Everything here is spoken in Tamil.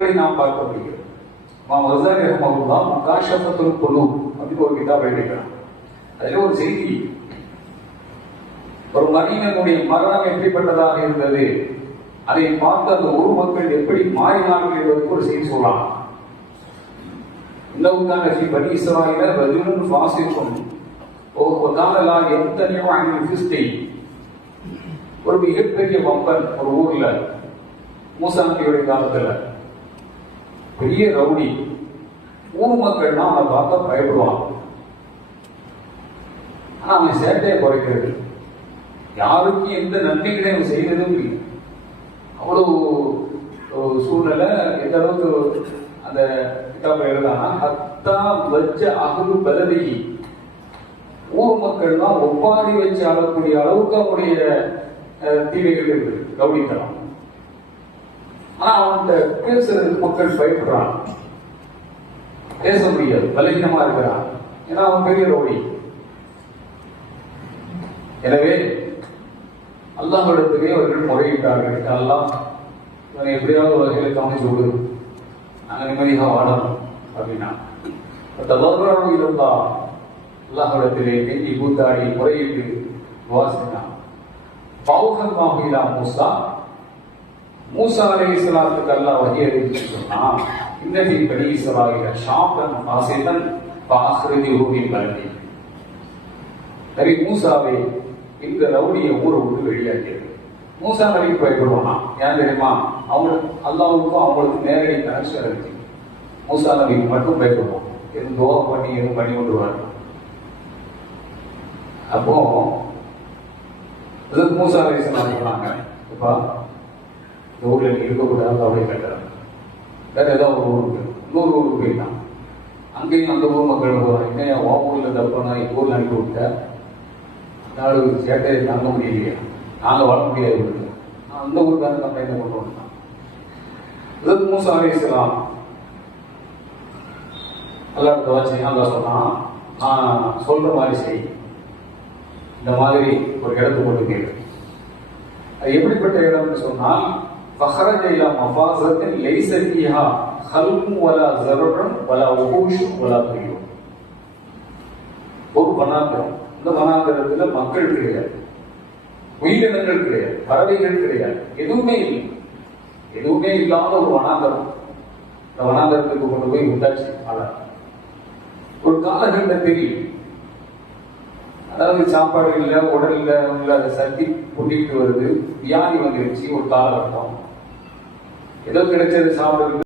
நாம் பார்க்க முடியும். மௌசாரி ரஹ்மத்துல்லாஹ் முகாஷஃபத்துல் குலூப் அப்படின்னு ஒரு கிதாப் எழுதியிருக்கிறார். அதில் ஒரு செய்தி, ஒரு மனிதனுடைய மரணம் எப்படிப்பட்டதாக இருந்தது, அதை பார்த்து அந்த ஊர் மக்கள் எப்படி மாறினார்கள் என்பதற்கு ஒரு செய்தி சொல்லலாம். இன்னும் பனி இஸ்ராயீல ரஜுலுன் ஃபாஸிகுன் வகால யம்தனிஉ அனில் ஃபிஸ்கி. ஒரு மிகப்பெரிய வம்பன் ஒரு ஊர்ல மூசா நபியுடைய காலத்துல பெரிய ரவுடி, ஊர் மக்கள்னா அவனை பார்த்தா பயப்படுவான். ஆனா அவன் சேட்டையை குறைக்கிறது, யாருக்கும் எந்த நன்மைகளை அவன் செய்யறதும் இல்லை. அவ்வளவு சூழ்நிலை எந்த அளவுக்கு அந்த கிதாபை எழுதானா, ஹத்தா வச்ச அகுது பலதி, ஊர் மக்கள் தான் ஒப்பாரி வச்சு ஆளக்கூடிய அளவுக்கு அவனுடைய தீவைகள் இருக்குது, ரவுடித்தனம். ஆனா அவன்கிட்ட பேசுறதுக்கு மக்கள் பயப்படுறான், பேச முடியாது, பலகீனமா இருக்கிறான். ஏன்னா அவன் பெரிய ரவுடி. எனவே அல்லாஹ்விடத்திலே அவர்கள் முறையிட்டார்கள், அல்லாஹ் இவனை எப்படியாவது வகையில கவனிச்சு விடு, நாங்க நிம்மதியாக வாழணும் அப்படின்னா. இருந்தா அல்லாஹ்விடத்திலே கெஞ்சி கூத்தாடி முறையிட்டு வாசினான். பௌகல்லாஹிலா மூசா, மூசா அலைஹிஸ்ஸலாத்துக்கு அல்லாஹ் வஹி அறிவிச்சு சொன்னான், இன்னஃபி பனி இஸ்ராயீல ஷாபன் ஃபாஸிதன் ஃபஅக்ரிஜூஹு மின் பலதி. நபி மூசாவை இந்த ரவுடியை ஊரை விட்டு வெளியாக்கியது. மூசா நபி பயப்படுவானா, ஏன் தெரியுமா, அவங்களுக்கு அல்லாஹ்வுக்கும் அவங்களுக்கு நேரடி கனெக்ஷன் இருக்கு. மூசா நபிக்கு மட்டும் பயப்படுவான், எதுவும் துவா பண்ணி எதுவும் பண்ணி கொண்டுருவாங்க. அப்போ மூசா அலைஹிஸ்ஸலாம் சொன்னாங்க, இப்பா இந்த ஊர்ல நீ இருக்கக்கூடாது அப்படி கேட்டாங்க. வேற ஏதாவது ஒரு ஊருக்கு, இன்னொரு ஊருக்கு போயிட்டான். அங்கேயும் அந்த ஊர் மக்கள் போறாங்க, இன்னையா உன் ஊர்ல தப்பானா எங்க ஊர்ல அனுப்பி விட்ட, நாலு சேட்டையை தாங்க முடியலையா, நாங்க வாழ முடியாது, நான் அந்த ஊருக்கான கம்ப்ளைண்ட் கொண்டு வந்தான். இதற்கு மூசா அலைஹிஸ்ஸலாம் அல்லாஹ் துஆ அல்லாஹ் சொன்னான், நான் சொல்ற மாதிரி செய், இந்த மாதிரி ஒரு இடத்துக்கு கொண்டு கேளு. அது எப்படிப்பட்ட இடம்னு சொன்னால், فخرج إلى مفازة ليس فيها خلق ولا زرع ولا وحوش ولا طيور. ஒரு வனாந்தரம், இந்த வனாந்தரத்துல மக்கள் கிடையாது, உயிரினங்கள் கிடையாது, பறவைகள் கிடையாது, எதுவுமே இல்லை. எதுவுமே இல்லாத ஒரு வனாந்தரம். இந்த வனாந்தரத்துக்கு கொண்டு போய் விட்டாச்சு ஆள. ஒரு காலகட்டத்தில், அதாவது சாப்பாடு இல்லை, உடல் இல்லை, அந்த சக்தி புண்டிட்டு வருது, வியாதி வந்துருச்சு, ஒரு காலகட்டம். ஏதோ கிடைச்சது சாப்பிடுறது.